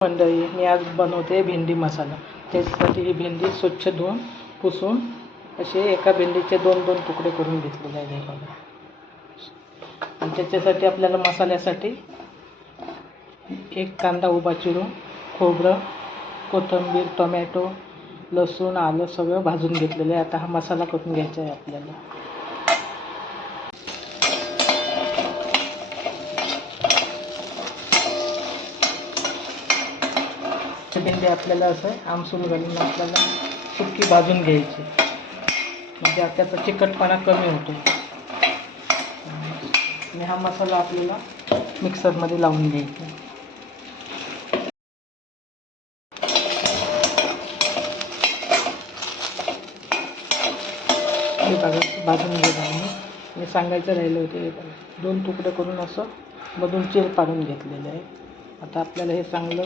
मंडळी मी आज बनवते भेंडी मसाला. त्याच्यासाठी ही भेंडी स्वच्छ धुवून पुसून असे एका भेंडीचे दोन दोन तुकडे करून घेतलेले आहेत हे बघा. आणि त्याच्यासाठी आपल्याला मसाल्यासाठी एक कांदा उभा चिरून खोबरं कोथिंबीर टोमॅटो लसूण आलं सगळं भाजून घेतलेलं आहे. आता हा मसाला करून घ्यायचा आहे आपल्याला. भेंडी आपल्याला असं आमसूल घालून आपल्याला सुकी भाजून घ्यायची. म्हणजे त्याचा चिकटपणा कमी होतो. आणि हा मसाला आपल्याला मिक्सरमध्ये लावून घ्यायचा. हे बघा भाजून घेत आहे मी. सांगायचं राहिलं होतं हे बघा दोन तुकडे करून असं मधून चिर पाडून घेतलेलं आहे. आता आपल्याला हे चांगलं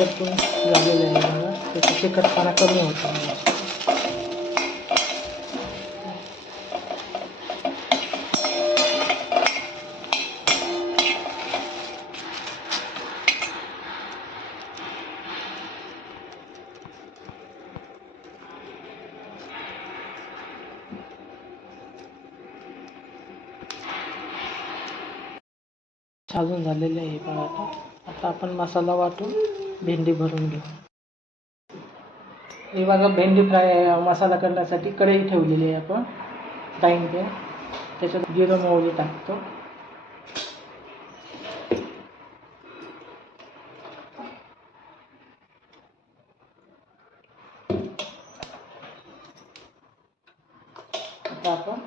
परतून झालेलं आहे मला. त्याचा तिखटपणा कमी होतो. भाजून झालेले आहे बघा आता आपण मसाला वाटून भेंडी भरून घेऊ हे बघा भेंडी फ्राय मसाला करण्यासाठी कढई ठेवलेली आहे आपण. टाईम ते त्याच्यात जिरं मोहरी टाकतो. आता आपण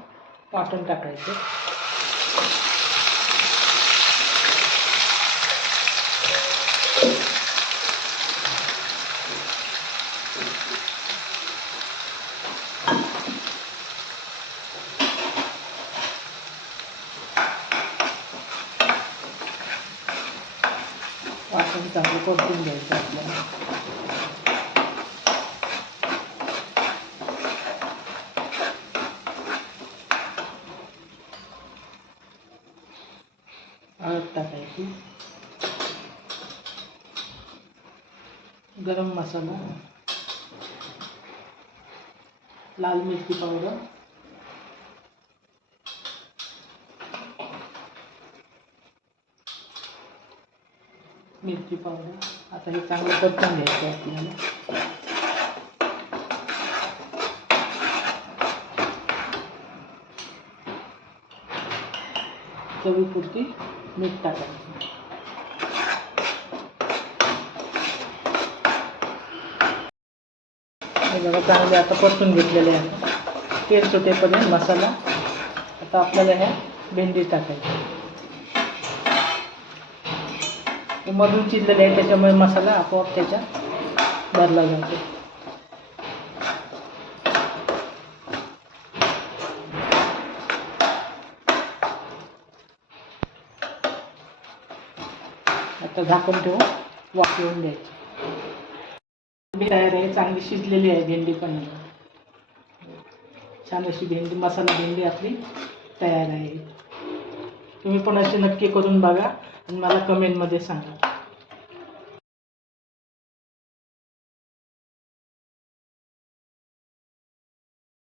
वाटून टाकायचं. वाटून चांगलं परतून घ्यायचं आपल्याला हळद टाकायची गरम मसाला लाल मिरची पावडर. मिरची पावडर. आता हे चांगलं परतून घ्यायचं आहे आपल्याला. चवीपुरती मीठ टाकायचं. हे बघा चांगले आता परतून घेतलेले आहे. तेल सुटेपर्यंत मसाला. आता आपल्याला ह्या भेंडी टाकायची. मधून चिरलेले आहे त्याच्यामुळे मसाला आपोआप त्याच्या भरला जातो. आता झाकून ठेवून वाफवून द्यायची. तयार आहे चांगली शिजलेली आहे भेंडी पण. छान अशी भेंडी मसाला भेंडी आपली तयार आहे. तुम्ही पण अशी नक्की करून बघा. मला कमेंटमध्ये सांगा.